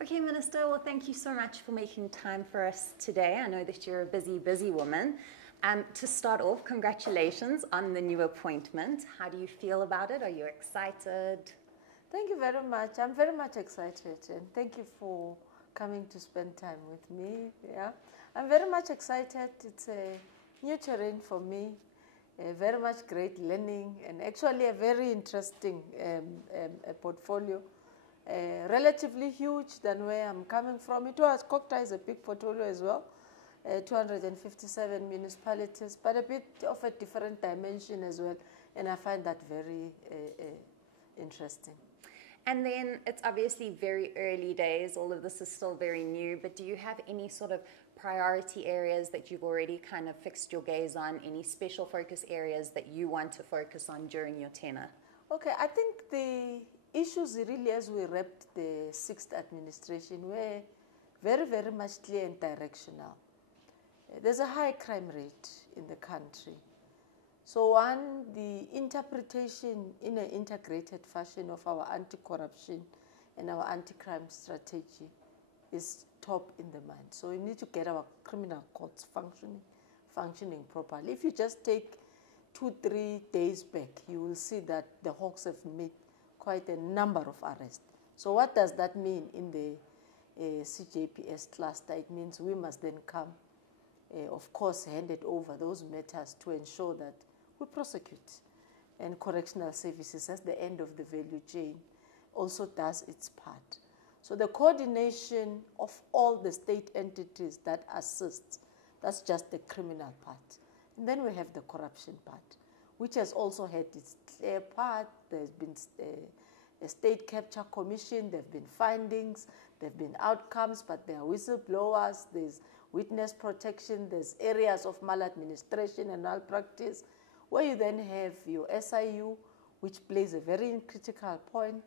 Okay, Minister, well, thank you so much for making time for us today. I know that you're a busy, busy woman. To start off, congratulations on the new appointment. How do you feel about it? Are you excited? Thank you very much. I'm very much excited, and thank you for coming to spend time with me. Yeah, I'm very much excited. It's a new terrain for me, very much great learning, and actually a very interesting portfolio. Relatively huge than where I'm coming from. Kokta is a big portfolio as well, 257 municipalities, but a bit of a different dimension as well, and I find that very interesting. And then it's obviously very early days, all of this is still very new, but do you have any sort of priority areas that you've already kind of fixed your gaze on, any special focus areas that you want to focus on during your tenure? Okay, I think the issues really as we wrapped the 6th administration were very, very much clear and directional. There's a high crime rate in the country. So one, the interpretation in an integrated fashion of our anti-corruption and our anti-crime strategy is top in the mind. So we need to get our criminal courts functioning properly. If you just take 2-3 days back, you will see that the Hawks have made quite a number of arrests. So what does that mean in the CJPS cluster? It means we must then come, of course, hand it over those matters to ensure that we prosecute. And correctional services, as the end of the value chain, also does its part. So the coordination of all the state entities that assist, that's just the criminal part. And then we have the corruption part, which has also had its clear part. There's been a state capture commission, there have been findings, there have been outcomes, but there are whistleblowers, there's witness protection, there's areas of maladministration and malpractice, where you then have your SIU, which plays a very critical point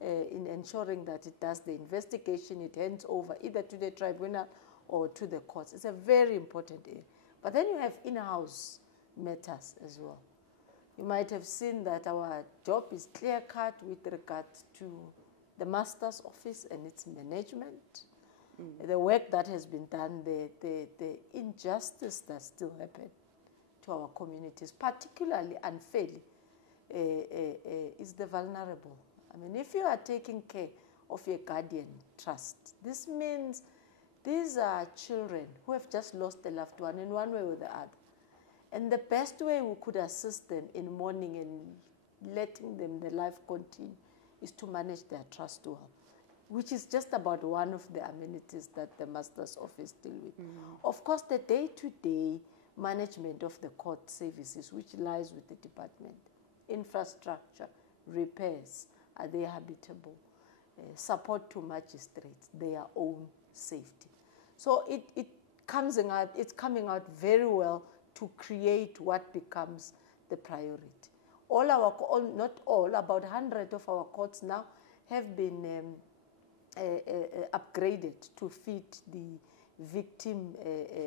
in ensuring that it does the investigation, it hands over either to the tribunal or to the courts. It's a very important area. But then you have in-house matters as well. You might have seen that our job is clear-cut with regard to the Master's Office and its management, the work that has been done, the injustice that still happens to our communities, particularly unfairly, is the vulnerable. I mean, if you are taking care of your guardian trust, this means these are children who have just lost a loved one in one way or the other. And the best way we could assist them in mourning and letting them the life continue is to manage their trust well, which is just about one of the amenities that the Master's Office deal with. Of course, the day-to-day management of the court services, which lies with the department, infrastructure, repairs, are they habitable, support to magistrates, their own safety. So it's coming out very well to create what becomes the priority. Not all, about 100 of our courts now have been upgraded to fit the victim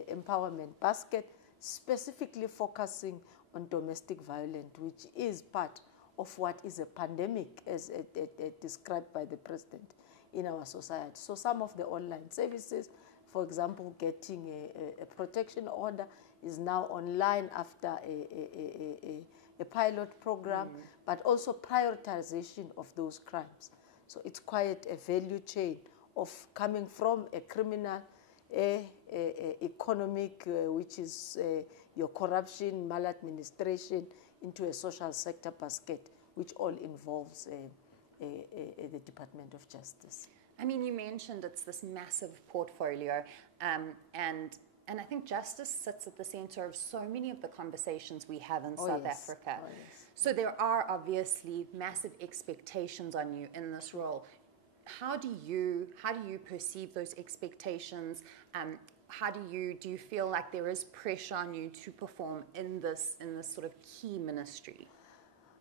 empowerment basket, specifically focusing on domestic violence, which is part of what is a pandemic as described by the president in our society. So some of the online services, for example, getting a protection order is now online after a pilot program, but also prioritization of those crimes. So it's quite a value chain of coming from a criminal, economic, which is your corruption, maladministration, into a social sector basket, which all involves the Department of Justice. I mean, you mentioned it's this massive portfolio, and I think justice sits at the center of so many of the conversations we have in South Africa. Oh, yes. So there are obviously massive expectations on you in this role. How do you perceive those expectations? Do you feel like there is pressure on you to perform in this sort of key ministry?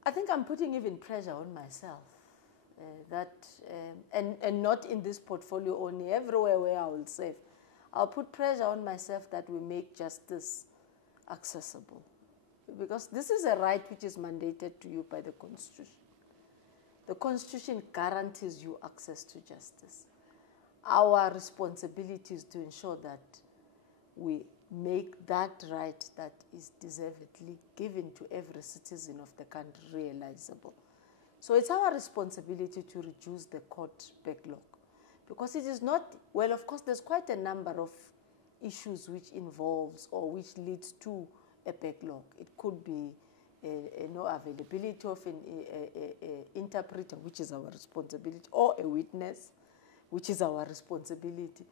I think I'm putting even pressure on myself. And not in this portfolio only, everywhere where I will serve. I'll put pressure on myself that we make justice accessible. Because this is a right which is mandated to you by the Constitution. The Constitution guarantees you access to justice. our responsibility is to ensure that we make that right that is deservedly given to every citizen of the country realizable. So it's our responsibility to reduce the court backlog, because it is not, well, of course, there's quite a number of issues which involves or which leads to a backlog. It could be no availability of an interpreter, which is our responsibility, or a witness, which is our responsibility.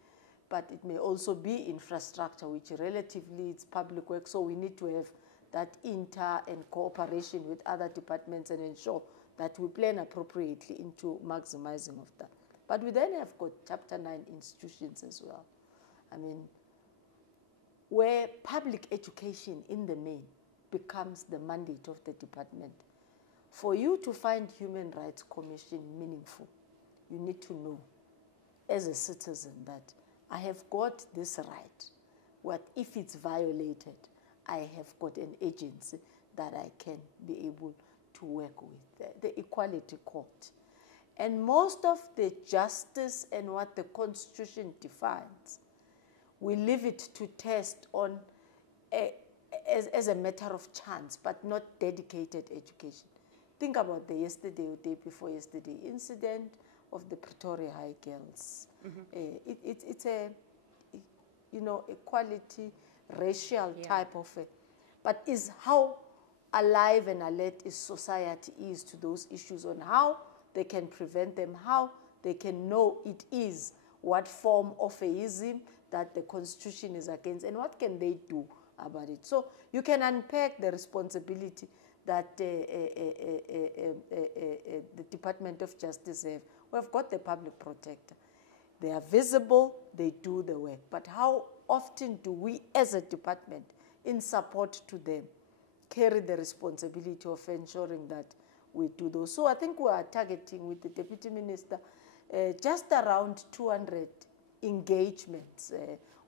But it may also be infrastructure, which relatively it's public work, so we need to have that inter and cooperation with other departments and ensure that we plan appropriately into maximizing of that. But we then have got Chapter 9 institutions as well. I mean, where public education in the main becomes the mandate of the department. For you to find Human Rights Commission meaningful, you need to know as a citizen that I have got this right. What if it's violated? I have got an agency that I can be able to work with, the Equality Court. And most of the justice and what the Constitution defines, we leave it to test on as a matter of chance, but not dedicated education. Think about the yesterday or day before yesterday incident of the Pretoria High girls. Mm-hmm. It's a, equality, racial type of a, but is how alive and alert is society is to those issues, on how they can prevent them, how they can know it is, what form of atheism that the Constitution is against, and what can they do about it. So you can unpack the responsibility that the Department of Justice have. We've got the public protector. They are visible, they do the work. But how often do we as a department, in support to them, carry the responsibility of ensuring that we do those? So I think we are targeting with the Deputy Minister just around 200 engagements.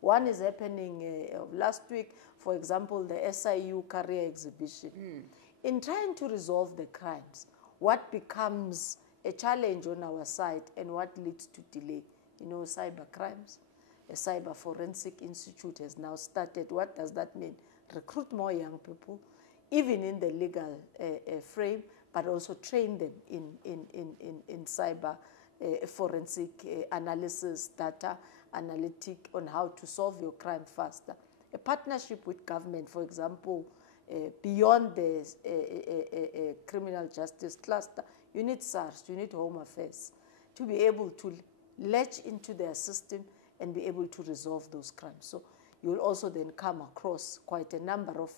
One is happening last week, for example, the SIU career exhibition. In trying to resolve the crimes, what becomes a challenge on our side and what leads to delay? Cyber crimes. A cyber forensic institute has now started. What does that mean? Recruit more young people, even in the legal frame, but also train them in cyber forensic analysis, data analytic on how to solve your crime faster. A partnership with government, for example, beyond the criminal justice cluster, you need SARS, you need Home Affairs to be able to latch into their system and be able to resolve those crimes. So you'll also then come across quite a number of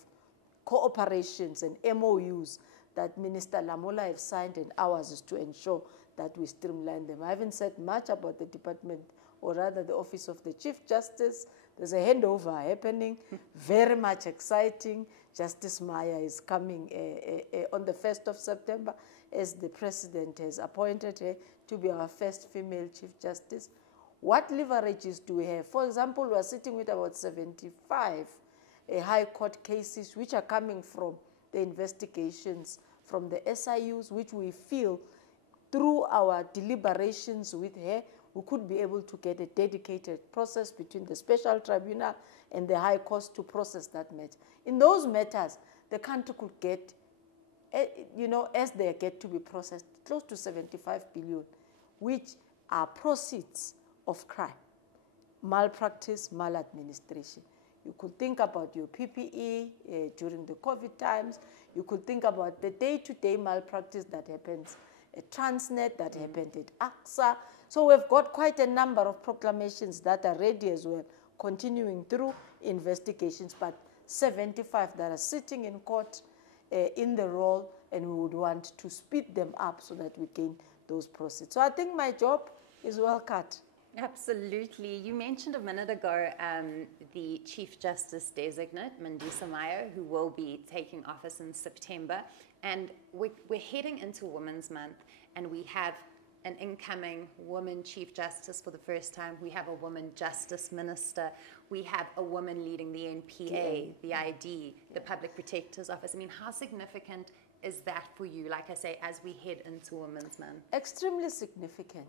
cooperations and MOUs that Minister Lamola have signed, and ours is to ensure that we streamline them. I haven't said much about the department, or rather the Office of the Chief Justice. There's a handover happening, very much exciting. Justice Maya is coming on the 1st of September, as the President has appointed her to be our first female Chief Justice. What leverages do we have? For example, we are sitting with about 75 High Court cases which are coming from the investigations from the SIUs, which we feel through our deliberations with her, we could be able to get a dedicated process between the special tribunal and the High Court to process that matter. In those matters, the country could get, as they get to be processed, close to 75 billion, which are proceeds of crime, malpractice, maladministration. You could think about your PPE during the COVID times. You could think about the day-to-day malpractice that happens at Transnet, that happened at AXA. So we've got quite a number of proclamations that are ready as well, continuing through investigations, but 75 that are sitting in court in the role, and we would want to speed them up so that we gain those proceeds. So I think my job is well cut. Absolutely. You mentioned a minute ago the Chief Justice designate, Mandisa Mayo, who will be taking office in September. And we're heading into Women's Month, and we have an incoming woman Chief Justice for the first time. We have a woman Justice Minister. We have a woman leading the NPA, the ID, the Public Protector's Office. I mean, how significant is that for you, like I say, as we head into Women's Month? Extremely significant,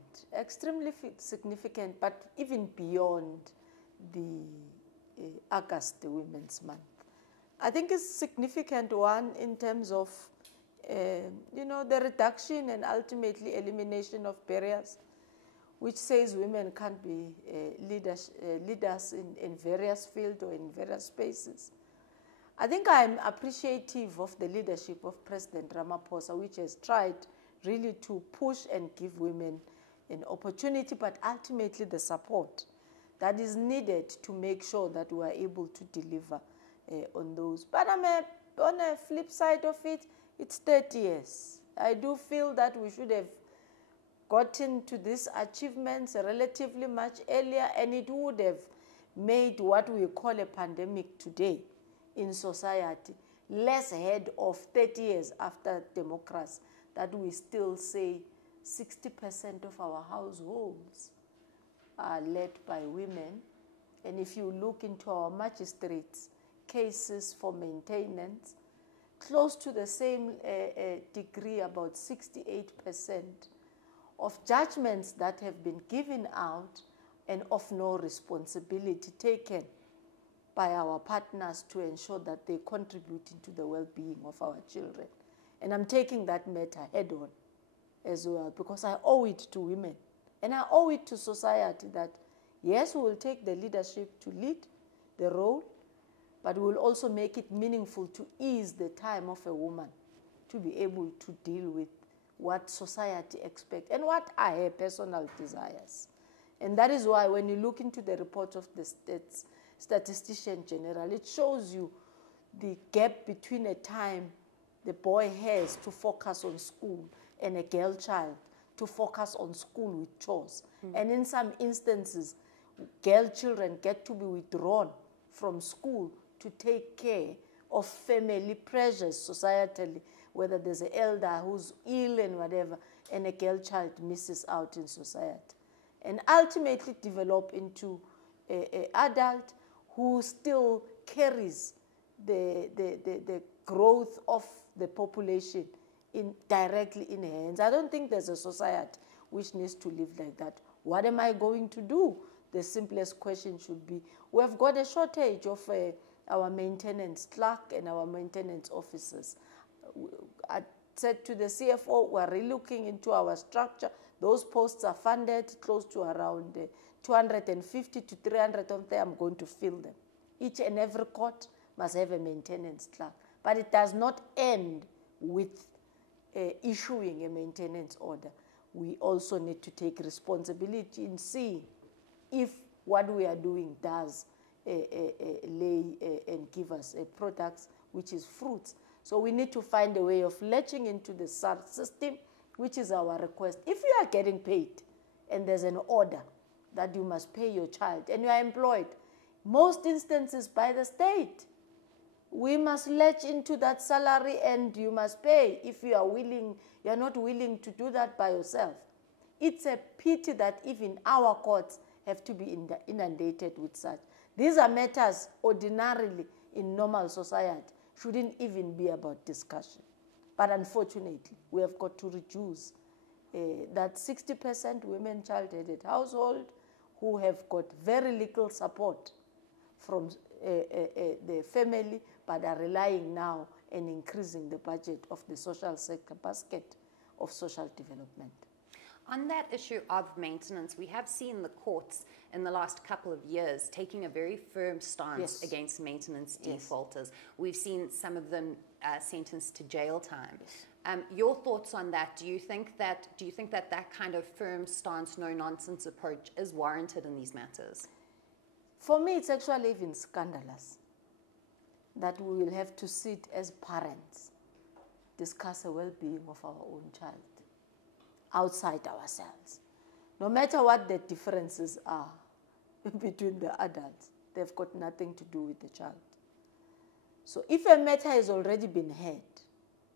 but even beyond the August Women's Month. I think it's significant, one, in terms of, the reduction and ultimately elimination of barriers, which says women can't be leaders in various fields or in various spaces. I think I'm appreciative of the leadership of President Ramaphosa, which has tried really to push and give women an opportunity, but ultimately the support that is needed to make sure that we are able to deliver on those. But on a flip side of it, it's 30 years. I do feel that we should have gotten to these achievements relatively much earlier, and it would have made what we call a pandemic today in society less ahead of 30 years after democracy, that we still say 60% of our households are led by women. And if you look into our magistrates' cases for maintenance, close to the same degree, about 68% of judgments that have been given out and of no responsibility taken by our partners to ensure that they contribute to the well-being of our children. And I'm taking that matter head-on as well, because I owe it to women. And I owe it to society that, yes, we will take the leadership to lead the role, but we will also make it meaningful to ease the time of a woman to be able to deal with what society expects and what are her personal desires. And that is why when you look into the report of the Statistician General, it shows you the gap between a time the boy has to focus on school and a girl child to focus on school with chores. And in some instances, girl children get to be withdrawn from school to take care of family pressures societally, whether there's an elder who's ill and whatever, and a girl child misses out in society. And ultimately develop into an adult who still carries the growth of the population directly in her hands. I don't think there's a society which needs to live like that. What am I going to do? The simplest question should be, we have got a shortage of our maintenance clerk and our maintenance officers. I said to the CFO, we're relooking into our structure. Those posts are funded close to around 250 to 300 of them. I'm going to fill them. Each and every court must have a maintenance clerk. But it does not end with issuing a maintenance order. We also need to take responsibility in seeing if what we are doing does lay and give us products which is fruits. So we need to find a way of latching into the SARS system, which is our request. If you are getting paid and there's an order that you must pay your child and you are employed, most instances by the state, we must latch into that salary and you must pay if you are willing, you are not willing to do that by yourself. It's a pity that even our courts have to be inundated with such. These are matters ordinarily in normal society shouldn't even be about discussion. But unfortunately, we have got to reduce that 60% women child-headed household who have got very little support from the family, but are relying now and increasing the budget of the social sector basket of social development. On that issue of maintenance, we have seen the courts in the last couple of years taking a very firm stance against maintenance defaulters. We've seen some of them sentenced to jail time. Your thoughts on that? Do you think that kind of firm stance, no nonsense approach is warranted in these matters? For me, it's actually even scandalous that we will have to sit as parents, discuss the well-being of our own child outside ourselves. No matter what the differences are between the adults, they've got nothing to do with the child. So if a matter has already been heard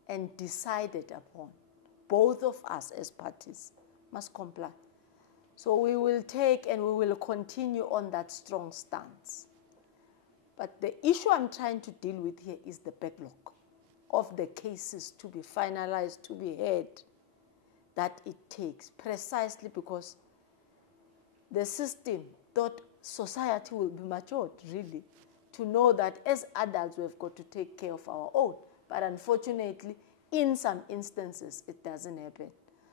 and decided upon, both of us as parties must comply. So we will take and we will continue on that strong stance. But the issue I'm trying to deal with here is the backlog. of the cases to be finalized, to be heard, that it takes, precisely because the system thought society will be matured, really, to know that as adults we've got to take care of our own. But unfortunately, in some instances, it doesn't happen.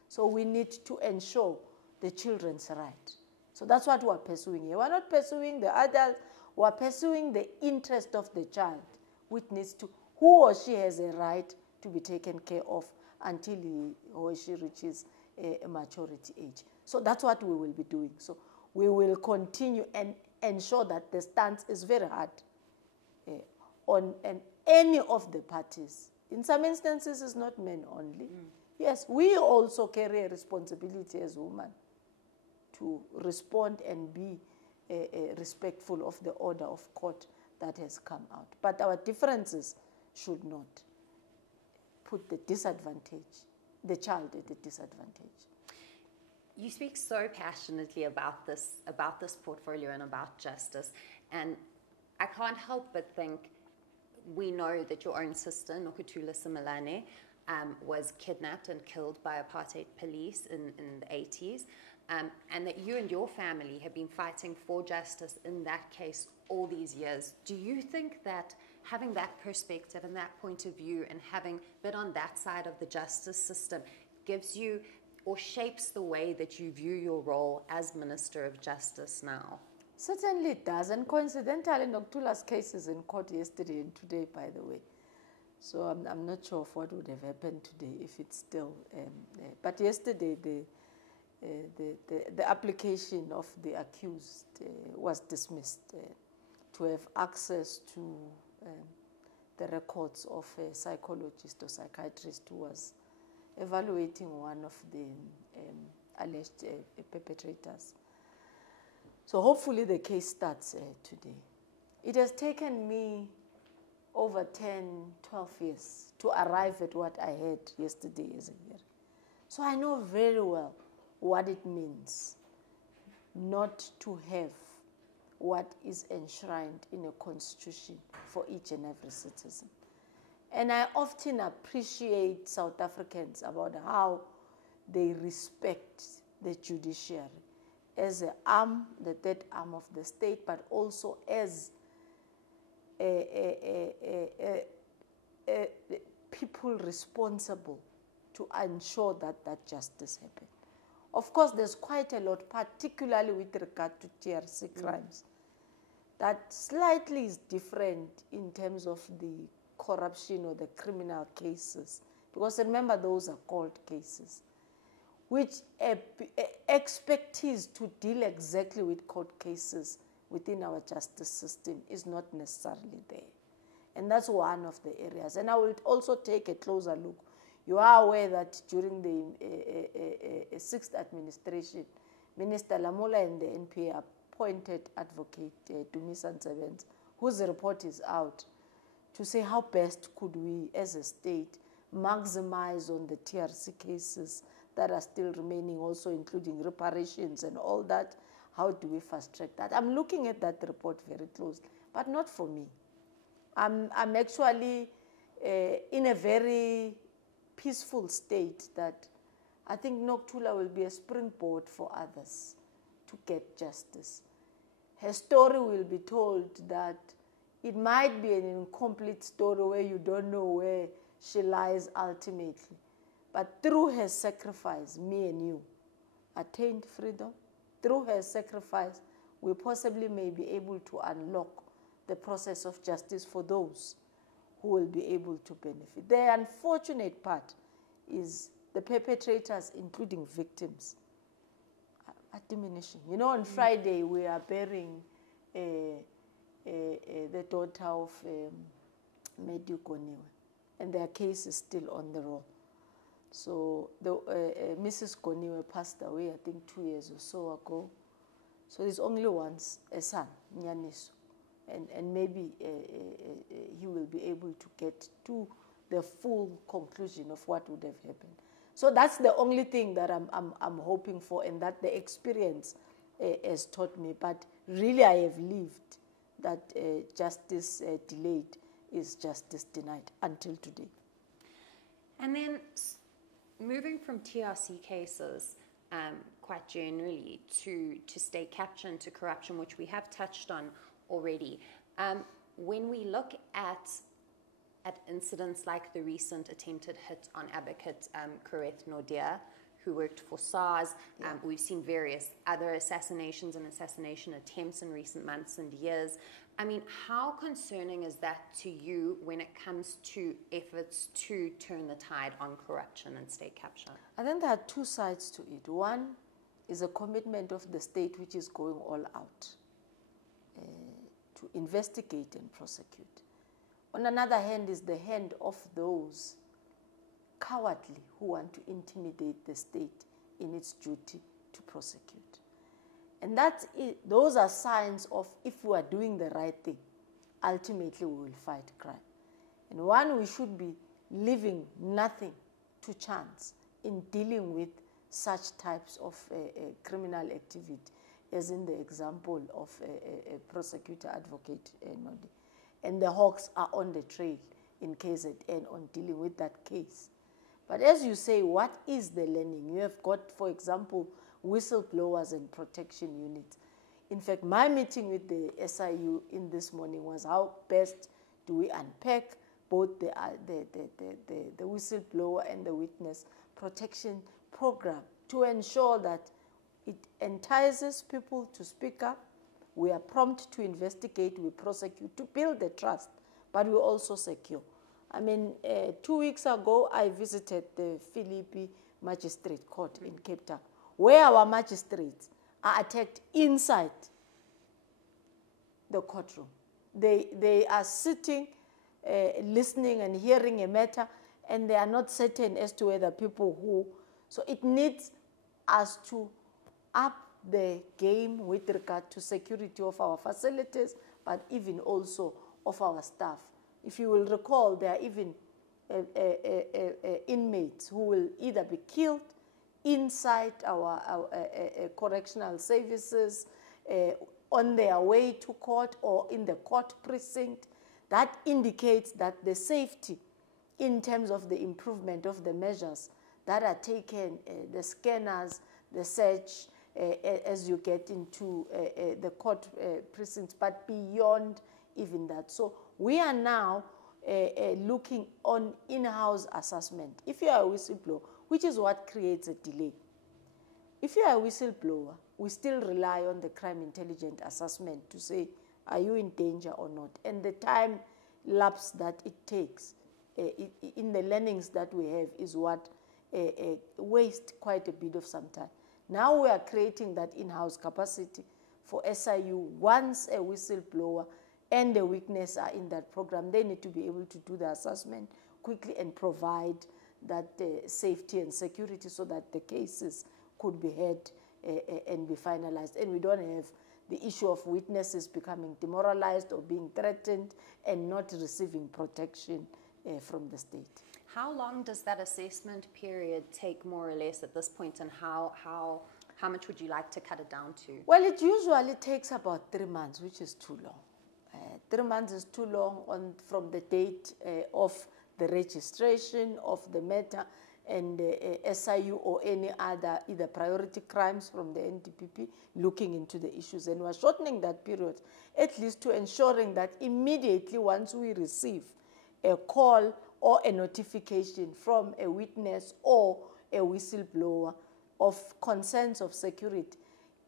So we need to ensure the children's right. So that's what we're pursuing here. We're not pursuing the adult, we're pursuing the interest of the child, which needs to, who or she has a right to be taken care of until he or she reaches a maturity age. So that's what we will be doing. So we will continue and ensure that the stance is very hard on any of the parties. In some instances, it's not men only. Yes, we also carry a responsibility as women to respond and be respectful of the order of court that has come out. But our differences should not put the child at a disadvantage. You speak so passionately about this portfolio and about justice, and I can't help but think, we know that your own sister, Thembisile Simelane, was kidnapped and killed by apartheid police in the 80s, and that you and your family have been fighting for justice in that case all these years. Do you think that having that perspective and that point of view and having been on that side of the justice system gives you or shapes the way that you view your role as Minister of Justice now? Certainly it does, and coincidentally, Nokutula's case is in court yesterday and today, by the way. So I'm not sure of what would have happened today if it's still but yesterday the application of the accused was dismissed to have access to the records of a psychologist or psychiatrist who was evaluating one of the alleged perpetrators. So hopefully the case starts today. It has taken me over 10, 12 years to arrive at what I had yesterday as a hearing. So I know very well what it means not to have what is enshrined in a constitution for each and every citizen. And I often appreciate South Africans about how they respect the judiciary as an arm, the third arm of the state, but also as people responsible to ensure that justice happens. Of course, there's quite a lot, particularly with regard to TRC crimes, that slightly is different in terms of the corruption or the criminal cases. Because remember, those are cold cases, which expertise to deal exactly with court cases within our justice system is not necessarily there. And that's one of the areas. And I will also take a closer look. You are aware that during the sixth administration, Minister Lamola and the NPA appointed Advocate Dumisan Sevenz, whose report is out, to say how best could we as a state maximize on the TRC cases that are still remaining, also including reparations and all that. How do we fast track that? I'm looking at that report very closely, but not for me. I'm actually in a very peaceful state that I think Nokutula will be a springboard for others to get justice. Her story will be told that it might be an incomplete story where you don't know where she lies ultimately. But through her sacrifice, me and you attained freedom. Through her sacrifice, we possibly may be able to unlock the process of justice for those who will be able to benefit. The unfortunate part is the perpetrators, including victims, are diminishing. You know, on Friday, we are burying the daughter of Medu Goniwe, and their case is still on the roll. So Mrs. Goniwe passed away, I think 2 years or so ago. So there's only one, a son, Nyaniso. And maybe he will be able to get to the full conclusion of what would have happened. So that's the only thing that I'm hoping for, and that the experience has taught me. But really, I have lived that justice delayed is justice denied until today. And then moving from TRC cases quite generally to state capture and to corruption, which we have touched on already, when we look at incidents like the recent attempted hit on advocate Coreth Nordia, who worked for SARS. We've seen various other assassinations and assassination attempts in recent months and years. I mean, how concerning is that to you when it comes to efforts to turn the tide on corruption and state capture? I think there are two sides to it. One is a commitment of the state which is going all out to investigate and prosecute. On another hand is the hand of those cowardly who want to intimidate the state in its duty to prosecute. And those are signs of, if we are doing the right thing, ultimately we will fight crime. And one, we should be leaving nothing to chance in dealing with such types of criminal activity, as in the example of prosecutor advocate Nodi. And the hawks are on the trail in KZN on dealing with that case. But as you say, what is the learning? You have got, for example, whistleblowers and protection units. In fact, my meeting with the SIU in this morning was how best do we unpack both the whistleblower and the witness protection program to ensure that it entices people to speak up. We are prompt to investigate, we prosecute, to build the trust, but we also secure. I mean, 2 weeks ago, I visited the Philippi Magistrate Court in Cape Town, where our magistrates are attacked inside the courtroom. They are sitting, listening and hearing a matter, and they are not certain as to whether people who... So it needs us to up the game with regard to security of our facilities, but even also of our staff. If you will recall, there are even inmates who will either be killed inside our correctional services, on their way to court or in the court precinct. That indicates that the safety in terms of the improvement of the measures that are taken, the scanners, the search, as you get into the court precincts, but beyond even that. So we are now looking on in-house assessment. If you are a whistleblower, which is what creates a delay. If you are a whistleblower, we still rely on the crime intelligence assessment to say, are you in danger or not? And the time lapse that it takes in the learnings that we have is what wastes quite a bit of some time. Now we are creating that in-house capacity for SIU. Once a whistleblower and a witness are in that program, they need to be able to do the assessment quickly and provide that safety and security so that the cases could be heard and be finalized. And we don't have the issue of witnesses becoming demoralized or being threatened and not receiving protection from the state. How long does that assessment period take, more or less, at this point, and how much would you like to cut it down to? Well, it usually takes about 3 months, which is too long. 3 months is too long from the date of the registration of the matter and SIU or any other either priority crimes from the NDPP looking into the issues. And we're shortening that period, at least to ensuring that immediately once we receive a call or a notification from a witness or a whistleblower of concerns of security,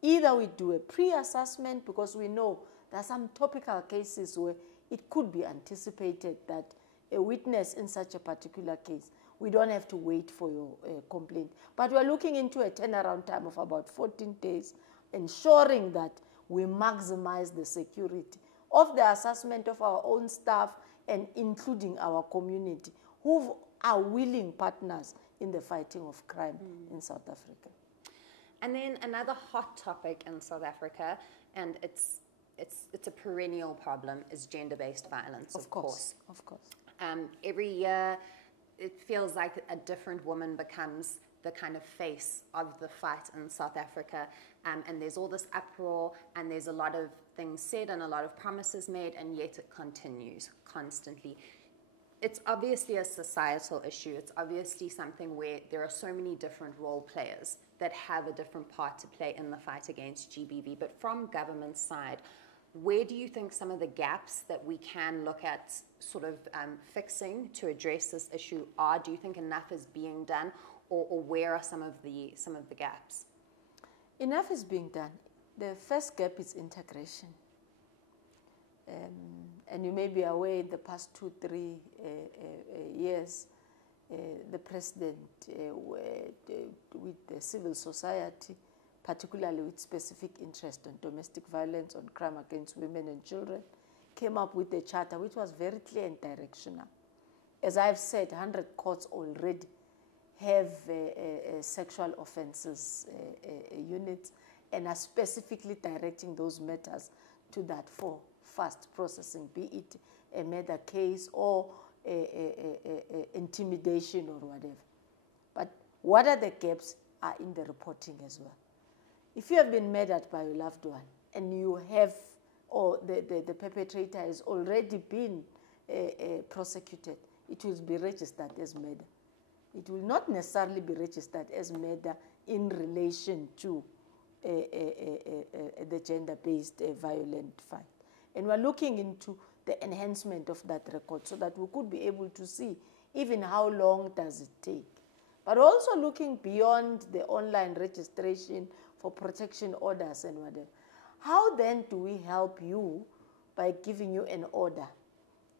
either we do a pre-assessment, because we know there are some topical cases where it could be anticipated that a witness in such a particular case, we don't have to wait for your complaint. But we're looking into a turnaround time of about 14 days, ensuring that we maximize the security of the assessment of our own staff and including our community, who are willing partners in the fighting of crime in South Africa. And then another hot topic in South Africa, and it's a perennial problem, is gender-based violence, of course. Of course. Every year, it feels like a different woman becomes the kind of face of the fight in South Africa. And there's all this uproar, and there's a lot of things said and a lot of promises made, and yet it continues constantly. it's obviously a societal issue. It's obviously something where there are so many different role players that have a different part to play in the fight against GBV. But from government side, where do you think some of the gaps that we can look at sort of fixing to address this issue are? Do you think enough is being done, or where are some of the gaps? Enough is being done. The first gap is integration. And you may be aware in the past 2-3 years, the president with the civil society, particularly with specific interest on domestic violence, on crime against women and children, came up with a charter which was very clear and directional. As I've said, 100 courts already have sexual offences units and are specifically directing those matters to that for fast processing, be it a murder case or intimidation or whatever. But what are the gaps are in the reporting as well. If you have been murdered by your loved one and you have, or the perpetrator has already been prosecuted, it will be registered as murder. It will not necessarily be registered as murder in relation to the gender-based violent fight. And we're looking into the enhancement of that record so that we could be able to see even how long does it take. But also looking beyond the online registration for protection orders and whatever. How then do we help you by giving you an order,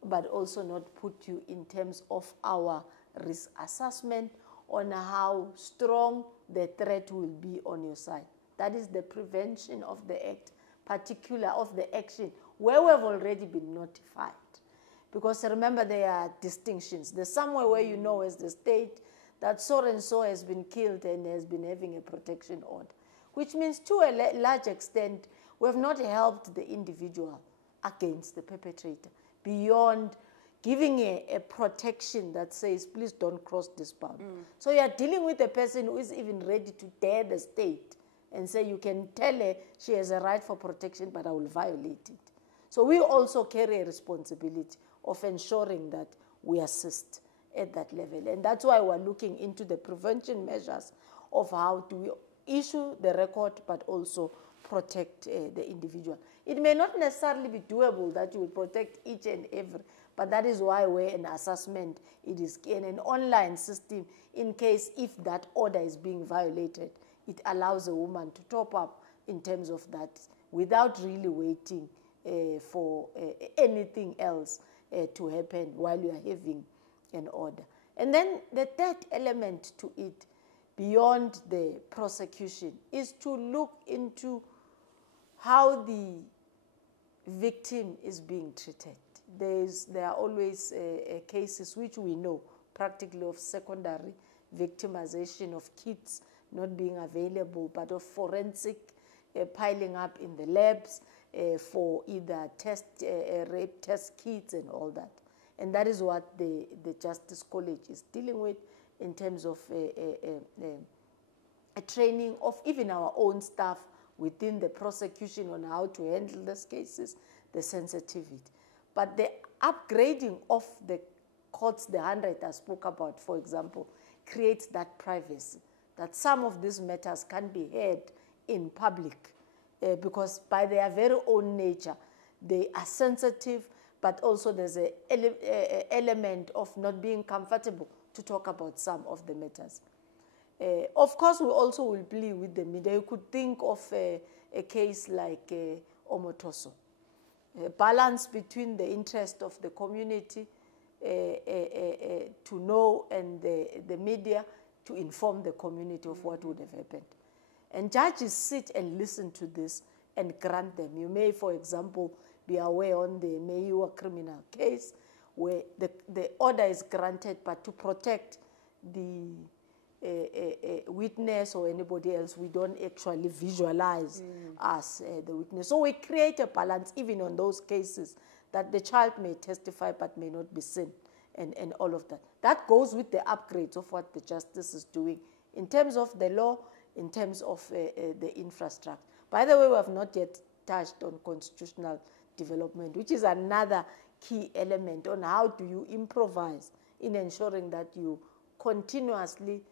but also not put you in terms of our risk assessment on how strong the threat will be on your side? That is the prevention of the act, particular of the action, where we have already been notified. Because remember, there are distinctions. There's somewhere where you know as the state that so-and-so has been killed and has been having a protection order, which means to a large extent, we have not helped the individual against the perpetrator beyond giving a protection that says, please don't cross this bound. So you are dealing with a person who is even ready to dare the state and say, you can tell her she has a right for protection, but I will violate it. So we also carry a responsibility of ensuring that we assist at that level. And that's why we're looking into the prevention measures of how do we issue the record, but also protect the individual. It may not necessarily be doable that you will protect each and every, but that is why we're an assessment. It is in an online system in case if that order is being violated. It allows a woman to top up in terms of that without really waiting for anything else to happen while you are having an order. And then the third element to it, beyond the prosecution, is to look into how the victim is being treated. There are always cases which we know practically of secondary victimization of kids not being available, but of forensic piling up in the labs for either rape test kits and all that. And that is what the Justice College is dealing with in terms of a training of even our own staff within the prosecution on how to handle these cases, the sensitivity. But the upgrading of the courts, the 100 I spoke about, for example, creates that privacy, that some of these matters can be heard in public because by their very own nature, they are sensitive, but also there's an element of not being comfortable to talk about some of the matters. Of course, we also will plea with the media. You could think of a case like Omotoso, a balance between the interest of the community to know and the media to inform the community of what would have happened. And judges sit and listen to this and grant them. You may, for example, be aware on the Mayua criminal case where the order is granted, but to protect the witness or anybody else, we don't actually visualize as the witness. So we create a balance even on those cases that the child may testify but may not be seen and all of that. That goes with the upgrades of what the justice is doing in terms of the law, in terms of the infrastructure. By the way, we have not yet touched on constitutional development, which is another key element on how do you improvise in ensuring that you continuously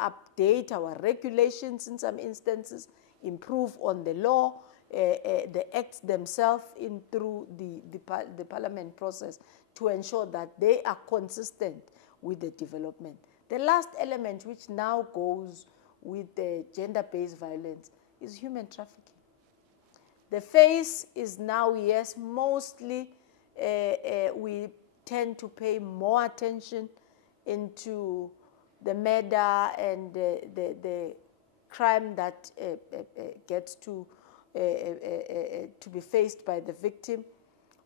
update our regulations in some instances, improve on the law, the acts themselves in through the parliament process to ensure that they are consistent with the development. The last element, which now goes with the gender-based violence, is human trafficking. The face is now, yes, mostly we tend to pay more attention into the murder and the crime that gets to be faced by the victim,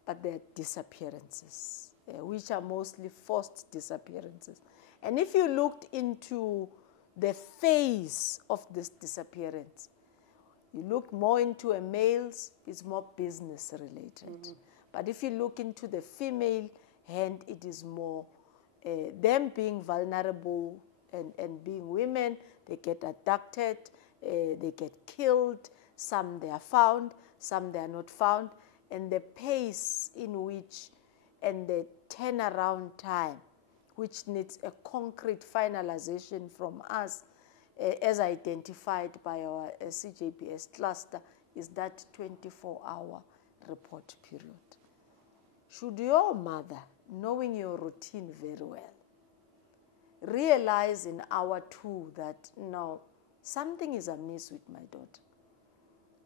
but there are disappearances, which are mostly forced disappearances. And if you looked into the phase of this disappearance, you look more into a male's, it's more business related. But if you look into the female hand, it is more them being vulnerable and being women. They get abducted, they get killed, some they are found, some they are not found. And the pace in which and the turnaround time, which needs a concrete finalization from us, as identified by our CJBS cluster, is that 24-hour report period. Should your mother, knowing your routine very well, realize in hour 2 that, no, something is amiss with my daughter,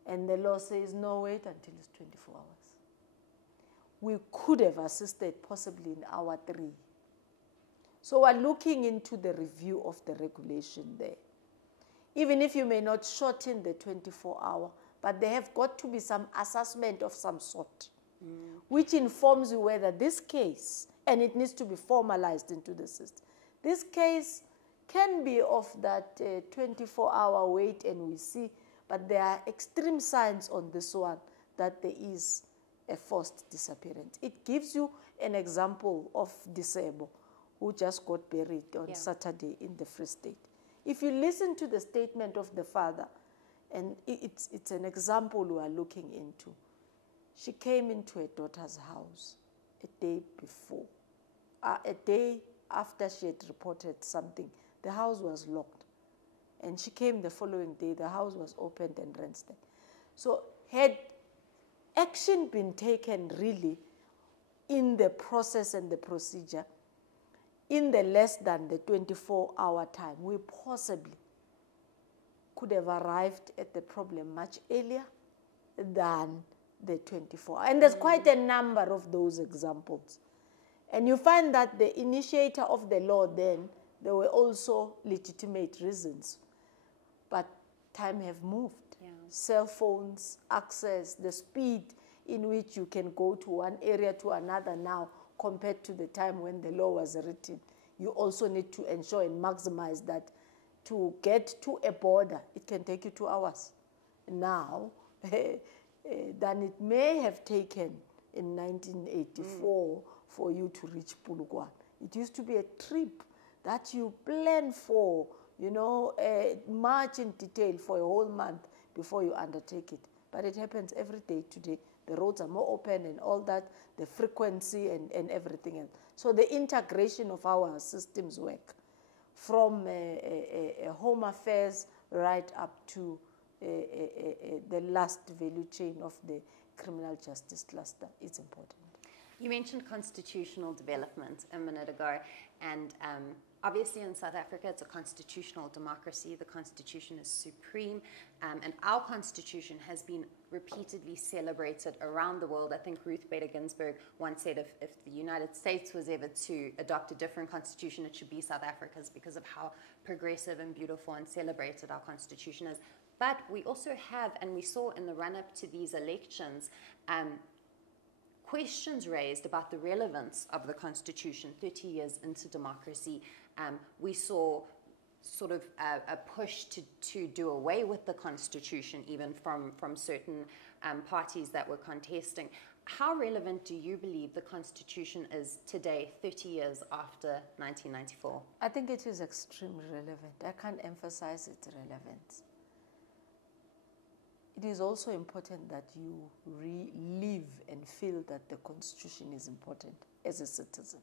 and the law says, no, wait until it's 24 hours. We could have assisted possibly in hour 3. So we're looking into the review of the regulation there. Even if you may not shorten the 24-hour, but there have got to be some assessment of some sort, which informs you whether this case, and it needs to be formalized into the system, this case can be of that 24-hour wait and we see, but there are extreme signs on this one that there is a forced disappearance. It gives you an example of Disable, who just got buried on Saturday in the Free State. If you listen to the statement of the father, and it's an example we are looking into. She came into her daughter's house a day before, a day after she had reported something. The house was locked. And she came the following day, the house was opened and ransacked. So had action been taken really in the process and the procedure, in the less than the 24-hour time, we possibly could have arrived at the problem much earlier than the 24. And there's quite a number of those examples. And you find that the initiator of the law then, there were also legitimate reasons. But time have moved. Yeah. Cell phones, access, the speed in which you can go to one area to another now compared to the time when the law was written. You also need to ensure and maximize that to get to a border, it can take you 2 hours now than it may have taken in 1984 for you to reach Polokwane. It used to be a trip that you plan for, you know, much in detail for a whole month before you undertake it. But it happens every day today. The roads are more open and all that, the frequency and everything else. So the integration of our systems work from home affairs right up to the last value chain of the criminal justice cluster is important. You mentioned constitutional development a minute ago, and obviously in South Africa it's a constitutional democracy. The constitution is supreme, and our constitution has been repeatedly celebrated around the world. I think Ruth Bader Ginsburg once said if the United States was ever to adopt a different constitution, it should be South Africa's, because of how progressive and beautiful and celebrated our constitution is. But we also have, and we saw in the run-up to these elections, questions raised about the relevance of the Constitution 30 years into democracy. We saw sort of a push to do away with the Constitution, even from certain parties that were contesting. How relevant do you believe the Constitution is today, 30 years after 1994? I think it is extremely relevant. I can't emphasize its relevance. it is also important that you live and feel that the Constitution is important as a citizen.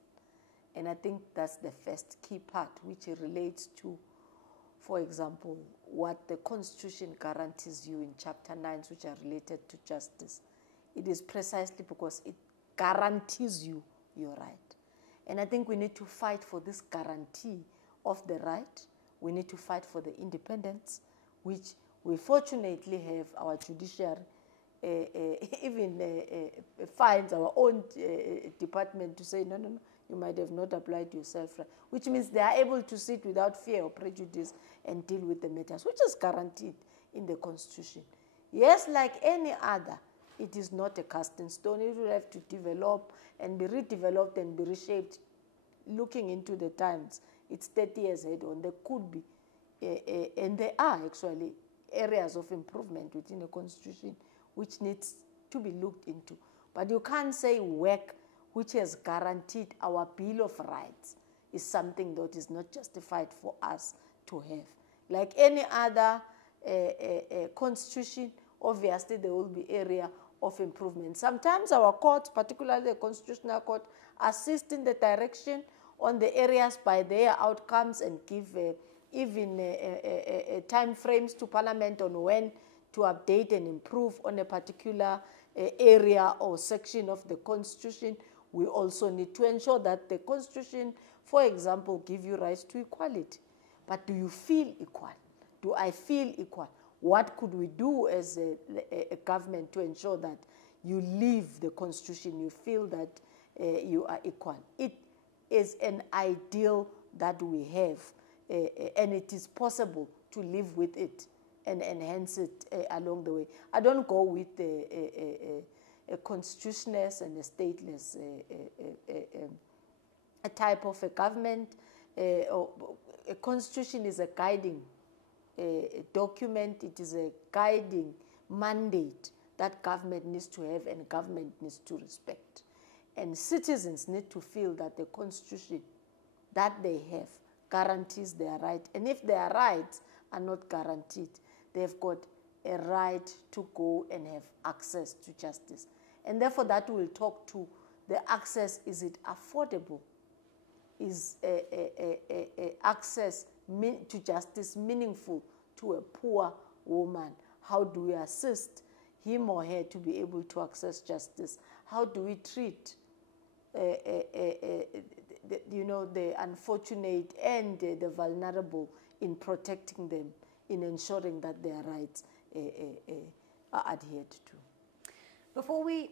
And I think that's the first key part, which relates to, for example, what the Constitution guarantees you in Chapter 9, which are related to justice. It is precisely because it guarantees you your right. And I think we need to fight for this guarantee of the right. We need to fight for the independence, which we fortunately have. Our judiciary even finds our own department to say, no, no, no, you might have not applied yourself, which means they are able to sit without fear or prejudice and deal with the matters, which is guaranteed in the Constitution. Yes, like any other, it is not a cast in stone. It will have to develop and be redeveloped and be reshaped. Looking into the times, it's 30 years ahead on. There could be, and there are actually areas of improvement within the Constitution which needs to be looked into. But you can't say work which has guaranteed our Bill of Rights is something that is not justified for us to have. Like any other constitution, obviously there will be area of improvement. Sometimes our courts, particularly the Constitutional Court, assist in the direction on the areas by their outcomes and give even time frames to Parliament on when to update and improve on a particular area or section of the Constitution. We also need to ensure that the Constitution, for example, gives you rights to equality. But do you feel equal? Do I feel equal? What could we do as a government to ensure that you live the Constitution, you feel that you are equal? It is an ideal that we have, and it is possible to live with it and enhance it along the way. I don't go with a constitutionalist and a stateless a type of a government. A constitution is a guiding document. It is a guiding mandate that government needs to have and government needs to respect. And citizens need to feel that the constitution that they have guarantees their right. And if their rights are not guaranteed, they've got a right to go and have access to justice. And therefore that will talk to the access. Is it affordable? Is access to justice meaningful to a poor woman? How do we assist him or her to be able to access justice? How do we treat the unfortunate and the vulnerable in protecting them, in ensuring that their rights are adhered to? Before we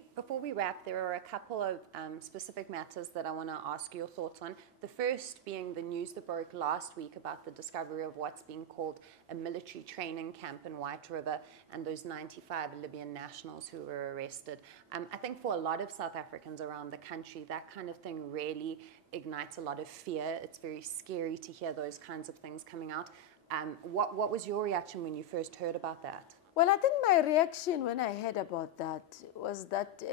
wrap, there are a couple of specific matters that I want to ask your thoughts on. The first being the news that broke last week about the discovery of what's being called a military training camp in White River and those 95 Libyan nationals who were arrested. I think for a lot of South Africans around the country, that kind of thing really ignites a lot of fear. It's very scary to hear those kinds of things coming out. What was your reaction when you first heard about that? Well, I think my reaction when I heard about that was that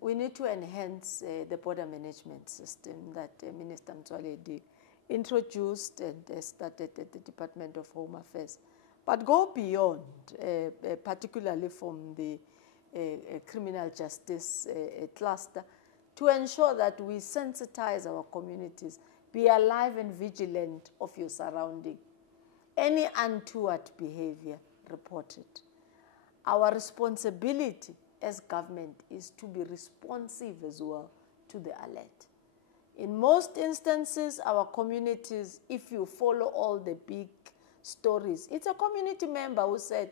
we need to enhance the border management system that Minister Mtswaledi introduced and started at the Department of Home Affairs. But go beyond, particularly from the criminal justice cluster, to ensure that we sensitize our communities, be alive and vigilant of your surrounding. Any untoward behavior, report it. Our responsibility as government is to be responsive as well to the alert. In most instances, our communities, if you follow all the big stories, it's a community member who said,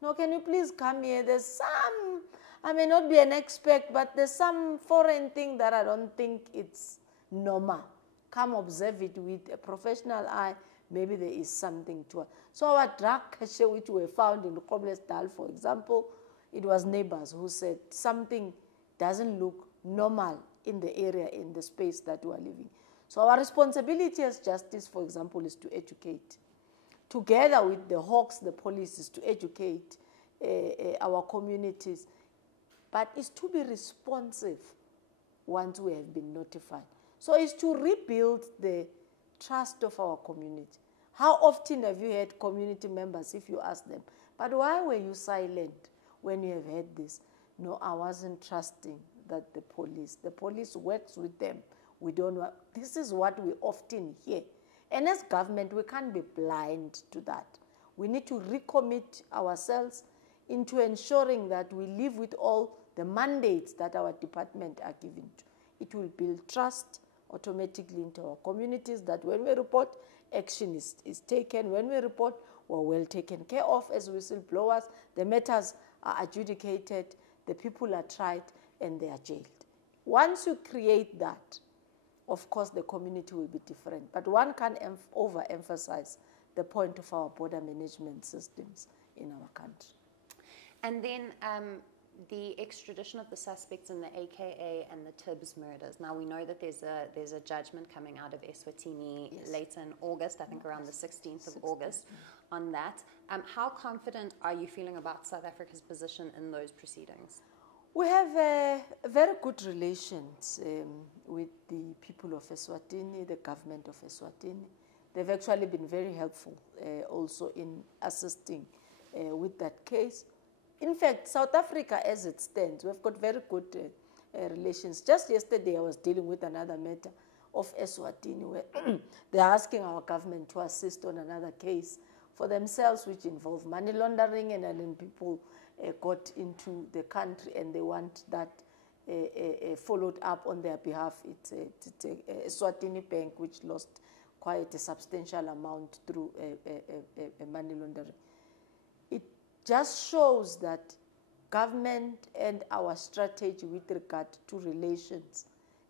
no, can you please come here? There's some, I may not be an expert, but there's some foreign thing that I don't think it's normal. Come observe it with a professional eye. Maybe there is something to it. So our drug cache, which were found in Koblesdal, for example, it was neighbors who said something doesn't look normal in the area, in the space that we are living. So our responsibility as justice, for example, is to educate. Together with the Hawks, the police, is to educate our communities. But it's to be responsive once we have been notified. So it's to rebuild the trust of our community. How often have you had community members, if you ask them, but why were you silent? when you have had this. No, I wasn't trusting that the police works with them. We don't know. This is what we often hear. And as government, we can't be blind to that. We need to recommit ourselves into ensuring that we live with all the mandates that our department are given to. It will build trust automatically into our communities, that when we report, action is taken. When we report, we're well taken care of as whistleblowers. The matters are adjudicated, the people are tried, and they are jailed. Once you create that, of course, the community will be different. But one can't overemphasize the point of our border management systems in our country. And then the extradition of the suspects in the AKA and the TBS murders. Now, we know that there's a judgment coming out of Eswatini later in August, I think around the 16th of August, on that. How confident are you feeling about South Africa's position in those proceedings? We have very good relations with the people of Eswatini, the government of Eswatini. They've actually been very helpful also in assisting with that case. In fact, South Africa as it stands, we've got very good relations. Just yesterday I was dealing with another matter of Eswatini where they're asking our government to assist on another case for themselves which involve money laundering, and then people got into the country and they want that followed up on their behalf. It's a Eswatini bank which lost quite a substantial amount through money laundering. It just shows that government and our strategy with regard to relations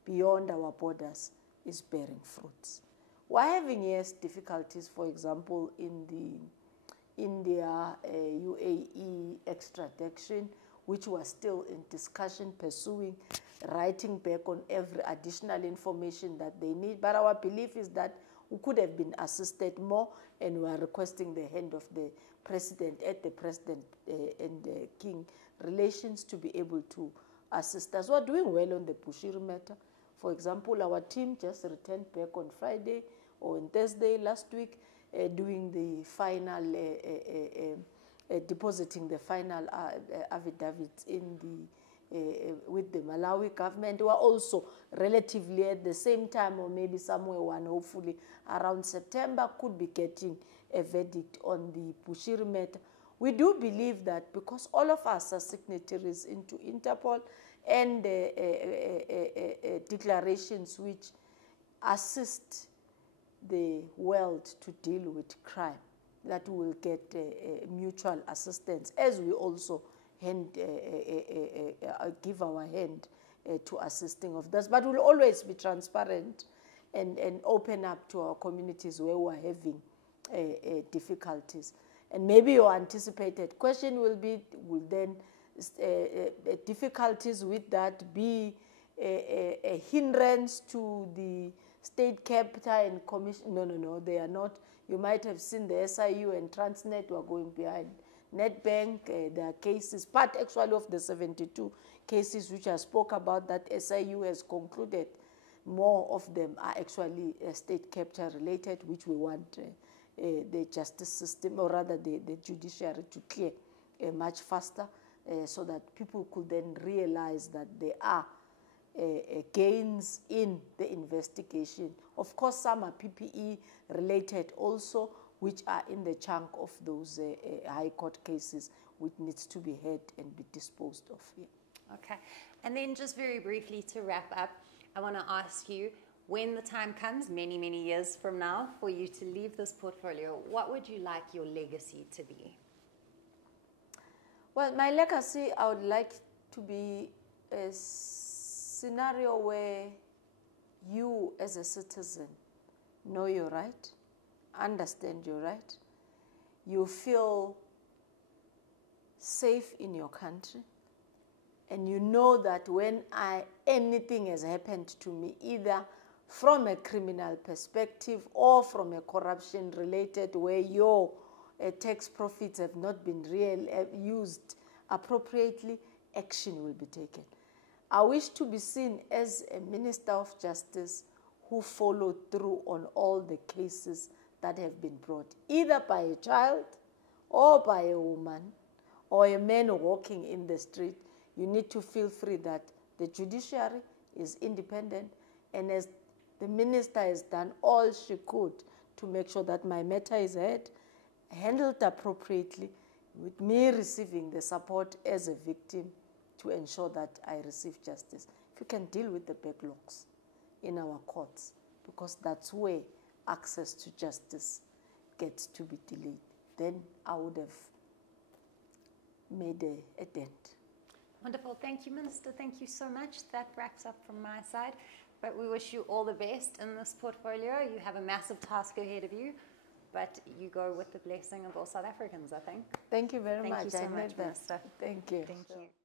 beyond our borders is bearing fruits. We're having, yes, difficulties, for example, in the India, UAE extradition, which was still in discussion, pursuing, writing back on every additional information that they need. But our belief is that we could have been assisted more, and we are requesting the hand of the president at the president and king relations to be able to assist us. We are doing well on the Bushiri matter. For example, our team just returned back on Friday or on Thursday last week, doing the final, depositing the final affidavits in the with the Malawi government. We are also relatively at the same time, or maybe somewhere one, hopefully around September, could be getting a verdict on the Bushiri matter. We do believe that because all of us are signatories into Interpol and declarations which assist the world to deal with crime, that we will get mutual assistance, as we also give our hand to assisting of this. But we'll always be transparent and open up to our communities where we're having difficulties. And maybe your anticipated question will be, will then difficulties with that be a hindrance to the state capital and commission? No, they are not. You might have seen the SIU and Transnet were going behind Nedbank. There are cases, part actually of the 72 cases which I spoke about that SIU has concluded. More of them are actually state capital related, which we want the justice system, or rather the judiciary, to clear much faster, so that people could then realize that there are gains in the investigation. Of course, some are PPE related also, which are in the chunk of those high court cases which needs to be heard and be disposed of. Yeah. Okay. And then just very briefly to wrap up, I want to ask you, when the time comes, many, many years from now, for you to leave this portfolio, what would you like your legacy to be? Well, my legacy, I would like to be a scenario where you as a citizen know your right, understand your right, you feel safe in your country, and you know that when anything has happened to me, either from a criminal perspective or from a corruption related, where your tax profits have not been used appropriately, action will be taken. I wish to be seen as a Minister of Justice who followed through on all the cases that have been brought, either by a child or by a woman or a man walking in the street, you need to feel free that the judiciary is independent, and as the minister has done all she could to make sure that my matter is heard, handled appropriately, with me receiving the support as a victim to ensure that I receive justice. If you can deal with the backlogs in our courts, because that's where access to justice gets to be delayed, then I would have made a dent. Wonderful. Thank you, Minister. Thank you so much. That wraps up from my side. But we wish you all the best in this portfolio. You have a massive task ahead of you, but you go with the blessing of all South Africans, I think. Thank you very much. Thank you so much, Minister. Thank you. Thank you.